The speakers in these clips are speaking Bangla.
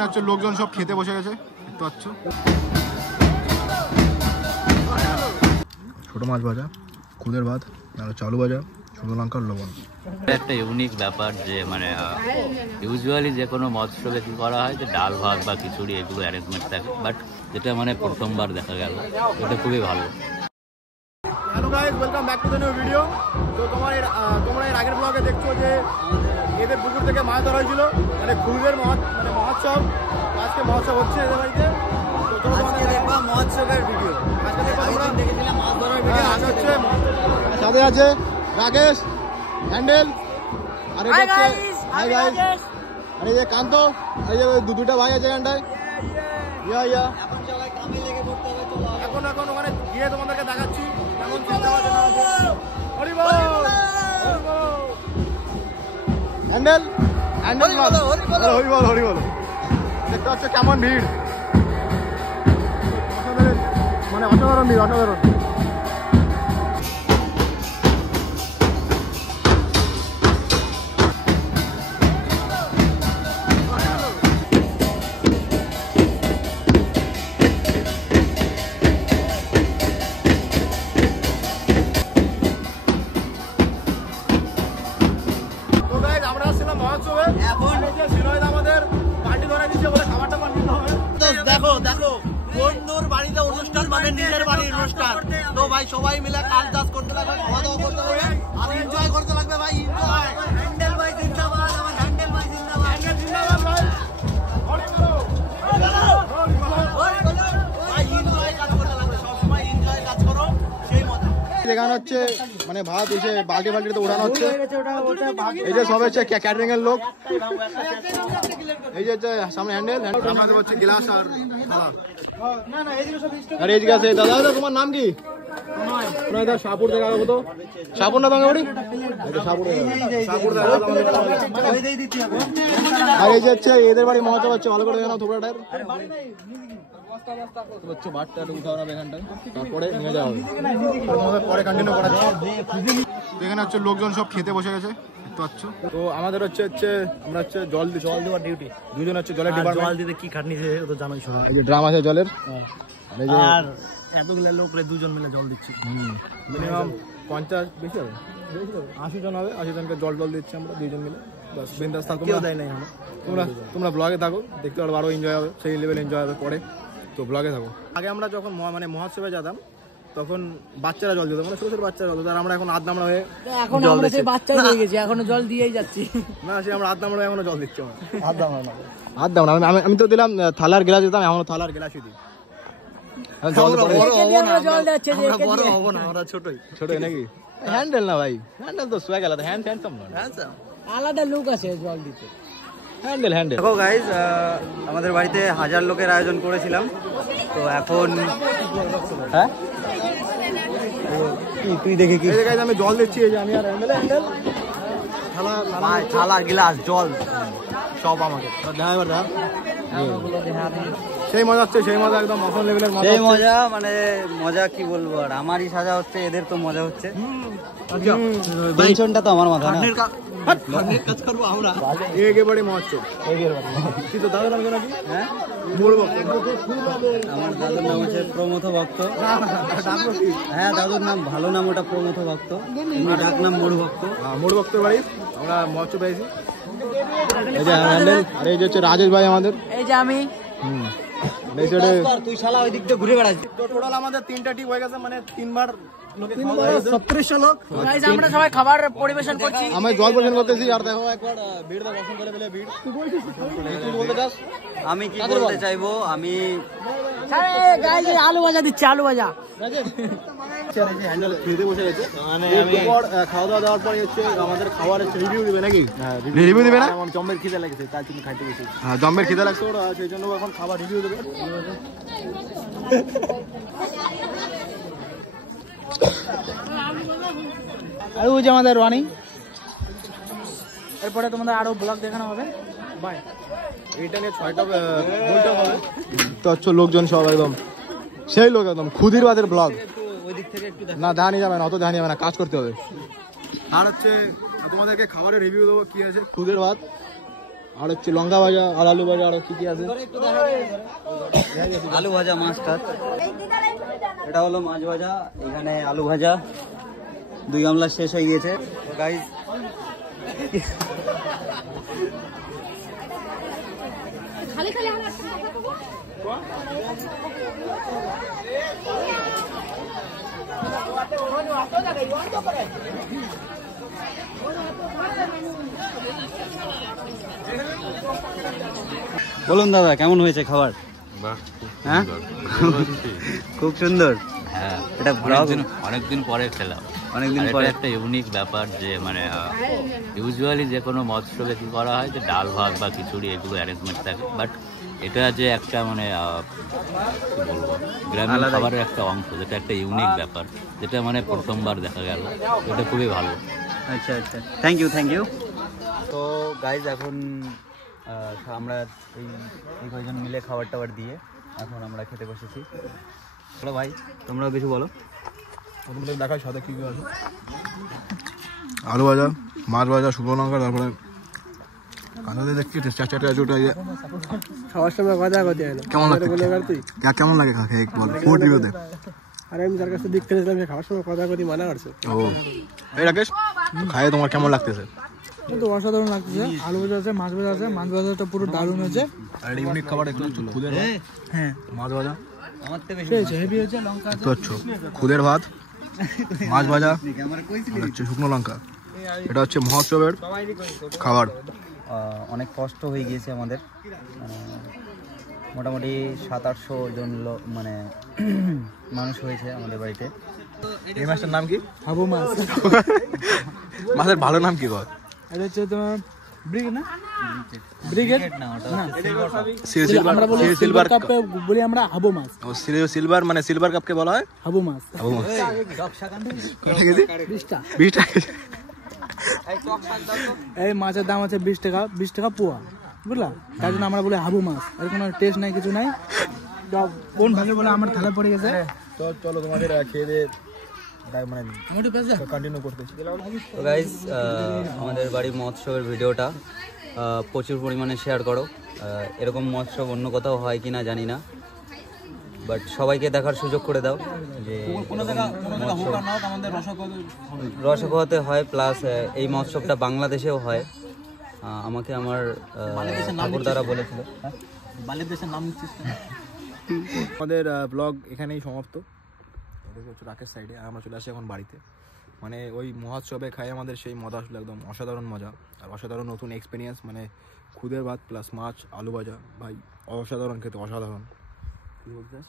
এখানে হচ্ছে লোকজন সব খেতে বসে গেছে, দেখতে পাচ্ছ। ছোট মাছ ভাজা, খুদের ভাত, আর চালু ভাজা, শুকনো লঙ্কার লবণ। একটা ইউনিক ব্যাপার যে মানে ইউজুয়ালি যে কোনো মৎস্যবে কি করা হয় যে ডাল ভাত বা খিচুড়ি এগুলো অ্যারেঞ্জমেন্ট থাকে, বাট যেটা মানে প্রথমবার দেখা গেল, এটা খুবই ভালো। Hello guys, welcome back to the new video. তো তোমরা এর আগের ব্লগে দেখছো যে এদের পুকুর থেকে মাছ ধরা হয়েছিল, মানে খুদের মহোৎসব। আজকে মহোৎসব হচ্ছে এদের বাড়িতে, তো তোমাদের দেখবা মহোৎসবের ভিডিও। আজকে দেখবা তোমরা দেখেছিলাম মাছ ধরার ভিডিও। আজ হচ্ছে সাথে আছে রাকেশ, হ্যান্ডেল, আর এই হচ্ছে হাই গাইস, আর এই যে কান্ত, এই যে দুটা ভাই আছে এখানটায়। ইয়া এখন সবাই কামে লেগে পড়তে হবে। চলো এখন ওখানে গিয়ে তোমাদেরকে দেখাচ্ছি কেমন চিন্তা ভাবনা আছে। হরি বল, হ্যান্ডেল হরি বল। দেখতে পাচ্ছ কেমন ভিড়, মানে অসাধারণ ভিড়, অসাধারণ। দেখো বন্ধুর বাড়িতে অনুষ্ঠান মানে নিজের বাড়ির অনুষ্ঠান। তো ভাই সবাই মিলে কাজ টাজ করতে লাগবে, খাওয়া দাওয়া করতে লাগবে আর এনজয় করতে লাগবে ভাই। এনজয়। হ্যান্ডেল ভাই জিন্দাবাদ, আমার হ্যান্ডেল ভাই জিন্দাবাদ, জিন্দাবাদ ভাই। ভাই এনজয় কাজ করতে লাগবে, সবসময় এনজয় কাজ করো, সেই মজা। দেখানো হচ্ছে মানে ভাত এসে বালতিতে ওঠানো হচ্ছে। এই যে সব হচ্ছে ক্যাটারিং এর লোক, এই যে সামনে হ্যান্ডেল হচ্ছে গ্লাস আর আর এই যে দাদা তোমার নাম কি? সাপুর দেখা তো সাপুর না বাঙালি আর এই যে হচ্ছে এদের বাড়ি মহোৎসব হচ্ছে, ভালো করে দেখানো থোপড়াটার হচ্ছে ভাতটা উঠানো এখানটায়, তারপরে নিয়ে যাওয়া হবে, তোমাদের পরে কন্টিনিউ করা যাবে। এখানে হচ্ছে লোকজন সব খেতে বসে গেছে, দেখতে পাচ্ছ। তো আমাদের হচ্ছে আমরা হচ্ছে জল দেওয়ার ডিউটি, দুজন হচ্ছে জলের ডিপার্টমেন্ট। জল দিতে কি খাটনি তো জানোই সবাই, এই যে ড্রাম আছে জলের, আর এতগুলো লোক রে দুজন মিলে জল দিচ্ছি। মিনিমাম 50 বেশি হবে, 80 জন হবে, 80 জনকে জল দিচ্ছি আমরা দুইজন মিলে। বিন্দাস থাকো, কেউ দেয় নাই তোমরা ব্লগে থাকো, দেখতে পারো, আরো এনজয় হবে, সেই লেভেল এনজয় হবে পরে। তো ব্লগে থাকো। আগে আমরা যখন মানে মহোৎসবে যেতাম তখন বাচ্চারা জল দিত, মানে ছোট ছোট বাচ্চারা জল দিত, আর আমরা এখন আধনামড়া হয়ে এখন আমরা সেই বাচ্চা হয়ে গেছি, এখনো জল দিয়েই যাচ্ছি। না সে আমরা আধনামড়া এখনো জল দিচ্ছি। আমি তো দিলাম থালার গ্লাস দিতাম, এখনো থালার গ্লাসই দিই। ছোটই নাকি? হ্যান্ডেল না ভাই, হ্যান্ডেল তো সোয়াগ আলাদা, হ্যান্ডসাম না, আলাদা লুক আছে জল দিতে। হ্যান্ডেল দেখো গাইজ, আমাদের বাড়িতে 1000 লোকের আয়োজন করেছিলাম, তো এখন হ্যাঁ তুই দেখে কি আমি জল দিচ্ছি, এই যে আমি আর হ্যান্ডেল থালা গিলাস জল সব আমাকে সেই মজা হচ্ছে, সেই মজা একদম অসম লেভেলের মজা, সেই মজা, মানে মজা কি বলবো আর, আমারই সাজা হচ্ছে, এদের তো মজা হচ্ছে। টেনশনটা তো আমার মাথা না, কাজ করবো আমরা একেবারে মহোৎসব। কিন্তু দাদার নাম কি? হ্যাঁ মুড় ভক্ত। আমার দাদুর নাম হচ্ছে প্রমথ ভক্ত। হ্যাঁ দাদুর নাম ভালো নাম, ওটা প্রমথ ভক্ত, ডাক নাম মুড় ভক্ত। মুড় ভক্তের বাড়ি আমরা মহোৎসব পেয়েছি। এই যে হ্যান্ডেল, আর এই যে হচ্ছে রাজেশ ভাই আমাদের, এই যে আমি। তুই শালা ওই দিক দিয়ে ঘুরে বেড়াচ্ছিস। তো টোটাল আমাদের 3টা টিম হয়ে গেছে, মানে 3বার 3700 লোক। গাইস আমরা সবাই খাবার পরিবেশন করছি, আমি জল পরিবেশন করতেছি। আর দেখো একবার ভিড় দা দর্শন করে দিলে ভিড়। তুই বলতে চাস? আমি কি বলতে চাইবো, আমি গাইস আলু ভাজা দিচ্ছি, আলু ভাজা। হ্যান্ডেল খেতে বসে গেছে, মানে আমি খাওয়া দাওয়া দেওয়ার পরে হচ্ছে আমাদের খাওয়ার রিভিউ দিবে নাকি? রিভিউ দিবে না? জম্বের খিদে লাগছে, তার জন্য খাইতে বসে। হ্যাঁ জম্বের খিদে লাগছে ওরা, সেই জন্য এখন খাবার রিভিউ দেবে। আর ওই যে আমাদের রানি, এরপরে তোমাদের আরো ব্লগ দেখানো হবে। বাই। এইটা নিয়ে 6টা বলতে হবে। তো হচ্ছে লোকজন সব একদম সেই লোক, একদম খুদির বাদের ব্লগ। না ধানি যাবে না, অত ধানি যাবে না, কাজ করতে হবে। আর হচ্ছে তোমাদেরকে খাবারের রিভিউ দেবো কি আছে। খুদের ভাত আর হচ্ছে লঙ্কা ভাজা আর আলু ভাজা আর কি কি আছে? আলু ভাজা, মাছটা এটা হলো মাছ ভাজা, এখানে আলু ভাজা, 2 গামলা শেষ হয়ে গিয়েছে। তো গাইস খালি খালি আমরা বলুন দাদা, কেমন হয়েছে খাবার? হ্যাঁ, খুব সুন্দর। হ্যাঁ, এটা ব্লগ অনেকদিন পরে খেলাম। অনেকদিন আর এটা পরে। একটা ইউনিক ব্যাপার যে মানে ইউজুয়ালি যে কোনো মৎস্যবে কি করা হয় যে ডাল ভাত বা খিচুড়ি এগুলো অ্যারেঞ্জমেন্ট থাকে, বাট এটা যে একটা মানে কি বলবো গ্রামীণ আলাদাই। খাবারের একটা অংশ, যেটা একটা ইউনিক ব্যাপার, যেটা মানে প্রথমবার দেখা গেল, এটা খুবই ভালো। আচ্ছা আচ্ছা, থ্যাংক ইউ। তো গাইজ এখন আমরা এই কয়েকজন মিলে খাবার টাবার দিয়ে এখন আমরা খেতে বসেছি। বলো ভাই, তোমরাও কিছু বলো। প্রথম থেকে দেখাই সাথে কি কি আছে। আলু ভাজা, মাছ ভাজা, শুকনো লঙ্কা, তারপরে কাঁচাতে দেখছি চারটে আছে ওটা। খাওয়ার সময় কথা কথা এলো কেমন লাগছে? কেমন লাগে খেয়ে বল ফুড রিভিউতে? আরে আমি তার কাছে দেখতে গেছিলাম যে খাওয়ার সময় কথা কথা মানা করছে। ও এই রাকেশ, খায়ে তোমার কেমন লাগতেছে? কিন্তু অসাধারণ লাগছে। আলু ভাজা আছে, মাছ ভাজা আছে, মাছ ভাজাটা পুরো দারুণ হয়েছে। আর ইউনিক খাবার একটু হচ্ছে খুদের ভাত। হ্যাঁ, মাছ ভাজা আমার থেকে হয়েছে হেভি হয়েছে। লঙ্কা একটু হচ্ছে খুদের ভাত, মাছ ভাজা আর হচ্ছে শুকনো লঙ্কা। এটা হচ্ছে মহোৎসবের খাবার। অনেক কষ্ট হয়ে গিয়েছে আমাদের, মোটামুটি 700-800 জন মানে মানুষ হয়েছে আমাদের বাড়িতে। এই মাছটার নাম কি? হাবু মাছ। মাছের ভালো নাম কি বল? এটা হচ্ছে তোমার ব্রিগেড না? ব্রিগেড না, ওটা না, সিলভার আমরা বলি সিলভার কাপে বলি আমরা হাবু মাছ। ও সিলভার মানে সিলভার কাপকে বলা হয় হাবু মাছ হাবু মাছ। 20 টাকা। 20 টাকা। এই মাছের দাম আছে 20 টাকা, 20 টাকা পোয়া, বুঝলা? তার জন্য আমরা বলি হাবু মাছ। এর কোনো টেস্ট নাই, কিছু নাই। কোন ভাগে বলে আমার থালা পড়ে গেছে। তো চলো তোমাদের খেয়ে দিয়ে মানে মোটি পেছে কন্টিনিউ করতেছি। তো গাইজ আমাদের বাড়ির মহোৎসবের ভিডিওটা প্রচুর পরিমাণে শেয়ার করো। এরকম মহোৎসব অন্য কোথাও হয় কি না জানি না, বাট সবাইকে দেখার সুযোগ করে দাও যে রসগোয়াতে হয়, প্লাস এই মহোৎসবটা বাংলাদেশেও হয়। আমাকে আমার ঠাকুরদারা বলেছিল। আমাদের ব্লগ এখানেই সমাপ্ত। এটা হচ্ছে রাকেশ সাইডে, আর আমরা চলে আসি এখন বাড়িতে। মানে ওই মহোৎসবে খাই আমাদের সেই মজা আসলে একদম অসাধারণ মজা, আর অসাধারণ নতুন এক্সপিরিয়েন্স। মানে খুদের ভাত প্লাস মাছ আলু ভাজা, ভাই অসাধারণ খেতে, অসাধারণ। কী বলতে চাস?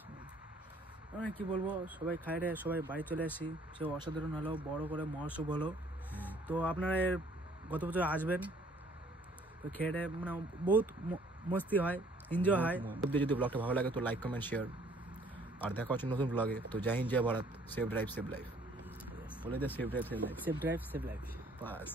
কি বলবো, সবাই খাই রে, সবাই বাড়ি চলে আসি। সে অসাধারণ হলো, বড় করে মহোৎসব হলো। তো আপনারা এর গত বছর আসবেন, তো খেয়ে মানে বহুত মস্তি হয়, এনজয় হয়। যদি ব্লগটা ভালো লাগে তো লাইক কমেন্ট শেয়ার, আর দেখা হচ্ছে নতুন ব্লগে। তো জয় হিন্দ, জয় Bharat, save drive save life. বলে দে save drive save life. Save drive save life. বাস।